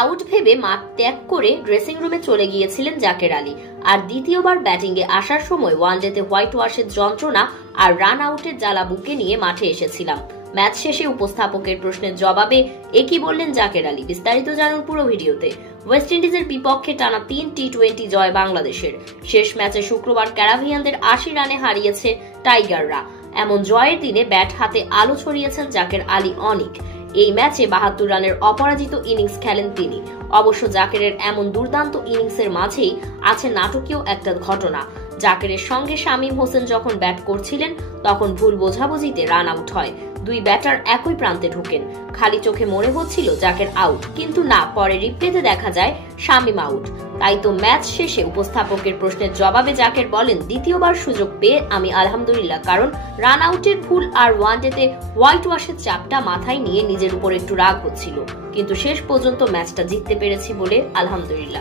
Out ভেবে মাঠ ত্যাগ করে ড্রেসিং রুমে চলে গিয়েছিলেন জাকের আলী। আর দ্বিতীয়বার ব্যাটিং এ আসার সময় ওয়ানডেতে হোয়াইট ওয়াশের যন্ত্রণা আর রান আউটের জ্বালা বুকে নিয়ে মাঠে এসেছিলাম। ম্যাচ শেষে উপস্থাপকের প্রশ্নের জবাবে একই বললেন জাকের আলী। বিস্তারিত জানুন পুরো ভিডিওতে। ওয়েস্ট ইন্ডিজের বিপক্ষে টানা 3 টি-20 জয় বাংলাদেশের। শেষ ম্যাচে শুক্রবার ক্যারাভিয়ানদের 80 রানে হারিয়েছে টাইগাররা। এমন জয়ের দিনে ব্যাট হাতে আলো ছড়িয়েছেন জাকের আলী অনিক। এই ম্যাচে 72 রানের অপরাজিত ইনিংস খেলেন তিনি। অবশ্য জাকেরের এমন দুর্দান্ত ইনিংসের মাঝেই আছে নাটকীয় একটা ঘটনা। জাকেরের সঙ্গে শামীম হোসেন যখন ব্যাট করছিলেন তখন ভুল বোঝাবুঝিতে রান আউট হয়। দুই ব্যাটার একই প্রান্তে ঢোকেন। খালি চোখে মনে হচ্ছিল জাকের আউট, কিন্তু না, পরে রিপ্লেতে দেখা যায় শামীম আউট। তাই তো ম্যাচ শেষে উপস্থাপকের প্রশ্নের জবাবে জাকের বলেন, দ্বিতীয়বার সুযোগ পেয়ে আমি আলহামদুলিল্লাহ, কারণ রান আউটের ভুল আর ওয়ানডেতে হোয়াইট ওয়াশের চাপটা মাথায় নিয়ে নিজের উপর একটু রাগ হচ্ছিল, কিন্তু শেষ পর্যন্ত ম্যাচটা জিততে পেরেছি বলে আলহামদুলিল্লাহ।